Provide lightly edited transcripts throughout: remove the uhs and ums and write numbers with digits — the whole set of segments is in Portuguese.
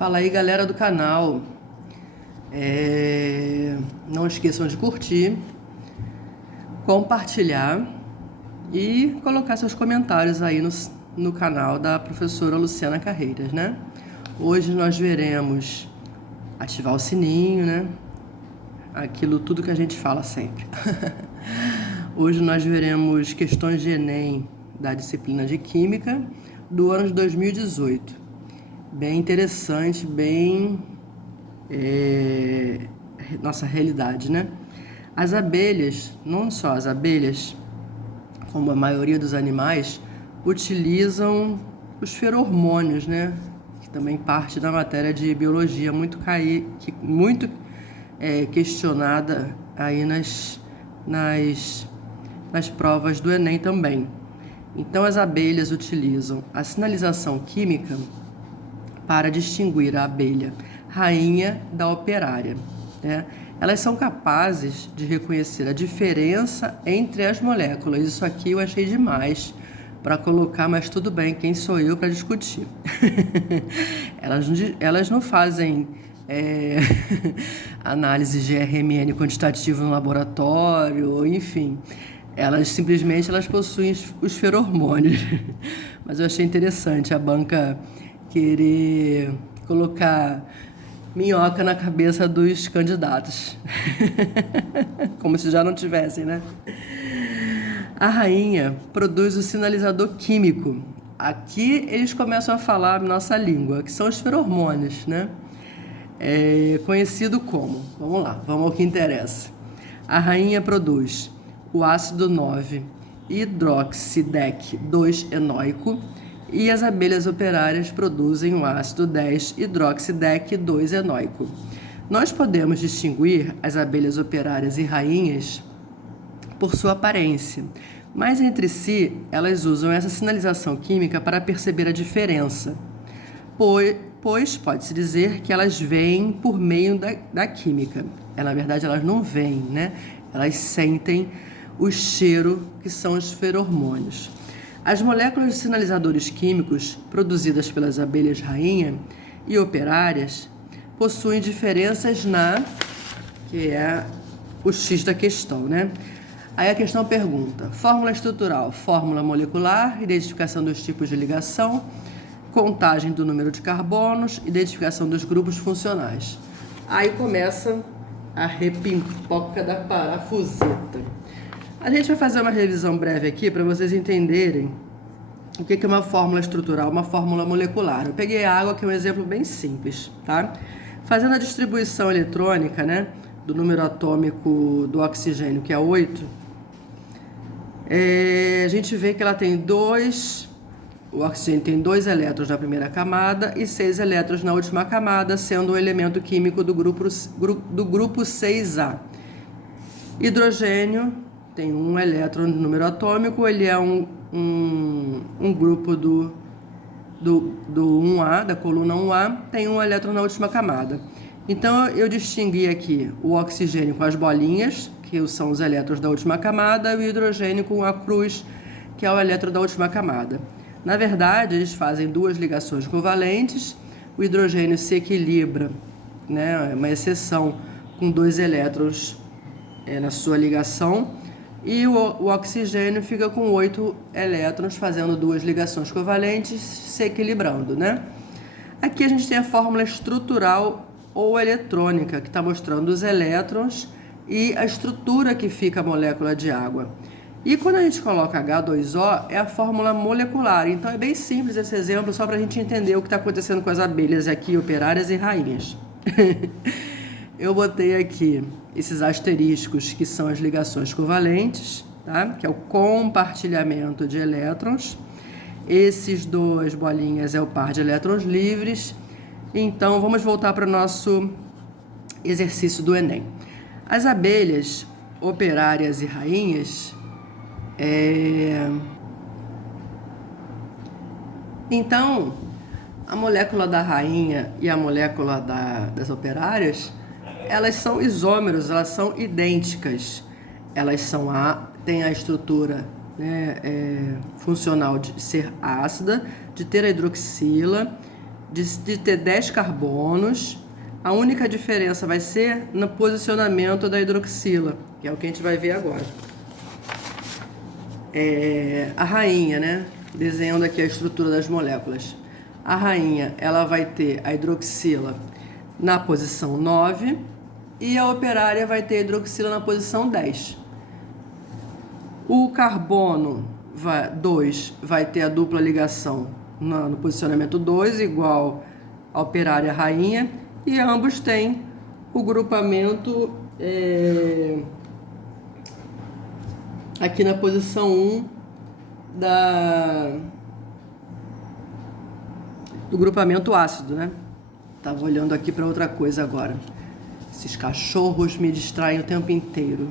Fala aí, galera do canal. Não esqueçam de curtir, compartilhar e colocar seus comentários aí no canal da professora Luciana Carreiras, né? Hoje nós veremos ativar o sininho, né? Aquilo tudo que a gente fala sempre. Hoje nós veremos questões de Enem da disciplina de Química do ano de 2018. Bem interessante, bem nossa realidade, né? As abelhas, não só as abelhas, como a maioria dos animais, utilizam os feromônios, né? Que também parte da matéria de biologia muito questionada aí nas provas do Enem também. Então as abelhas utilizam a sinalização química para distinguir a abelha rainha da operária, né? Elas são capazes de reconhecer a diferença entre as moléculas. Isso aqui eu achei demais para colocar, mas tudo bem, quem sou eu para discutir? Elas não fazem análise de RMN quantitativo no laboratório, enfim. Elas possuem os feromônios. Mas eu achei interessante a banca querer colocar minhoca na cabeça dos candidatos. Como se já não tivessem, né? A rainha produz o sinalizador químico. Aqui eles começam a falar a nossa língua, que são os feromônios, né? Conhecido como, vamos lá, vamos ao que interessa. A rainha produz o ácido 9-hidroxidec-2-enóico e as abelhas operárias produzem o ácido 10-hidroxidec-2-enóico. Nós podemos distinguir as abelhas operárias e rainhas por sua aparência, mas entre si elas usam essa sinalização química para perceber a diferença, pois pode-se dizer que elas veem por meio da química. Na verdade, elas não veem, né? Elas sentem o cheiro, que são os feromônios. As moléculas de sinalizadores químicos produzidas pelas abelhas rainha e operárias possuem diferenças que é o X da questão, né? Aí a questão pergunta: fórmula estrutural, fórmula molecular, identificação dos tipos de ligação, contagem do número de carbonos, identificação dos grupos funcionais. Aí começa a repimpoca da parafuseta. A gente vai fazer uma revisão breve aqui para vocês entenderem o que é uma fórmula estrutural, uma fórmula molecular. Eu peguei a água, que é um exemplo bem simples, tá? Fazendo a distribuição eletrônica, né, do número atômico do oxigênio, que é 8, a gente vê que ela tem o oxigênio tem 2 elétrons na primeira camada e 6 elétrons na última camada, sendo um elemento químico do grupo 6A. Hidrogênio tem 1 elétron no número atômico, ele é um grupo do 1A, da coluna 1A, tem 1 elétron na última camada. Então eu distingui aqui o oxigênio com as bolinhas, que são os elétrons da última camada, e o hidrogênio com a cruz, que é o elétron da última camada. Na verdade, eles fazem 2 ligações covalentes, o hidrogênio se equilibra, né, é uma exceção, com 2 elétrons na sua ligação, e o oxigênio fica com 8 elétrons, fazendo 2 ligações covalentes, se equilibrando, né? Aqui a gente tem a fórmula estrutural ou eletrônica, que está mostrando os elétrons e a estrutura que fica a molécula de água. E quando a gente coloca H2O, é a fórmula molecular. Então é bem simples esse exemplo, só para a gente entender o que está acontecendo com as abelhas aqui, operárias e rainhas. Eu botei aqui esses asteriscos, que são as ligações covalentes, tá? Que é o compartilhamento de elétrons. Esses 2 bolinhas é o par de elétrons livres. Então, vamos voltar para o nosso exercício do Enem. As abelhas operárias e rainhas, então, a molécula da rainha e a molécula das operárias, elas são isômeros, elas são idênticas. Elas têm a estrutura, né, funcional de ser ácida, de ter a hidroxila de ter 10 carbonos. A única diferença vai ser no posicionamento da hidroxila, que é o que a gente vai ver agora. A rainha, né? Desenhando aqui a estrutura das moléculas. A rainha, ela vai ter a hidroxila na posição 9 e a operária vai ter a hidroxila na posição 10. O carbono 2 vai ter a dupla ligação no posicionamento 2, igual a operária rainha, e ambos têm o grupamento aqui na posição 1 do grupamento ácido, né? Tava olhando aqui para outra coisa agora. Esses cachorros me distraem o tempo inteiro.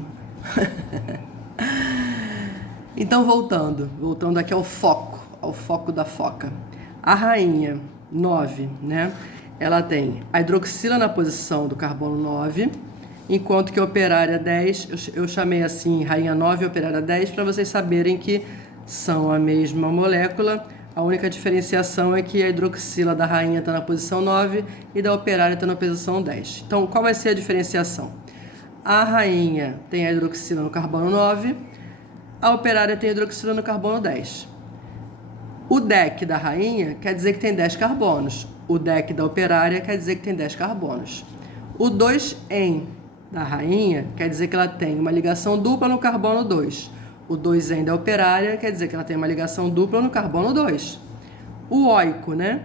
Então, voltando aqui ao foco da foca. A rainha 9, né? Ela tem a hidroxila na posição do carbono 9, enquanto que a operária 10, eu chamei assim rainha 9 e operária 10 para vocês saberem que são a mesma molécula. A única diferenciação é que a hidroxila da rainha está na posição 9 e da operária está na posição 10. Então, qual vai ser a diferenciação? A rainha tem a hidroxila no carbono 9, a operária tem a hidroxila no carbono 10. O deck da rainha quer dizer que tem 10 carbonos. O deck da operária quer dizer que tem 10 carbonos. O 2-en da rainha quer dizer que ela tem uma ligação dupla no carbono 2. O 2-en da operária quer dizer que ela tem uma ligação dupla no carbono 2. O oico, né,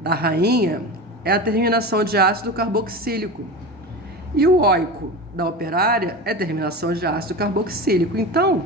da rainha é a terminação de ácido carboxílico. E o oico da operária é a terminação de ácido carboxílico. Então,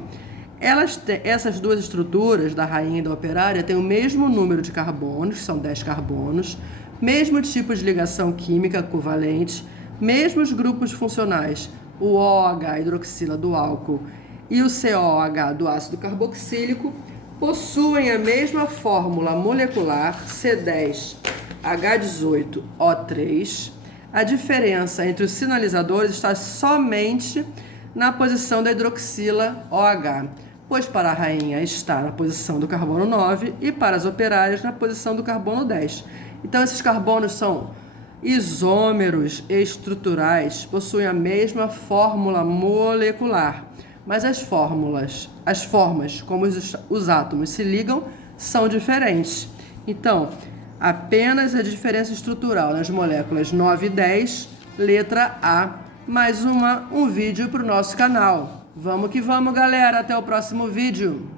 essas duas estruturas, da rainha e da operária, têm o mesmo número de carbonos, são 10 carbonos, mesmo tipo de ligação química covalente, mesmos grupos funcionais, o OH, a hidroxila do álcool, e o COH do ácido carboxílico, possuem a mesma fórmula molecular C10H18O3. A diferença entre os sinalizadores está somente na posição da hidroxila OH, pois para a rainha está na posição do carbono 9 e para as operárias na posição do carbono 10. Então, esses carbonos são isômeros estruturais, possuem a mesma fórmula molecular, mas as formas como os átomos se ligam são diferentes. Então, apenas a diferença estrutural nas moléculas 9 e 10, letra A. Mais um vídeo para o nosso canal. Vamos que vamos, galera. Até o próximo vídeo.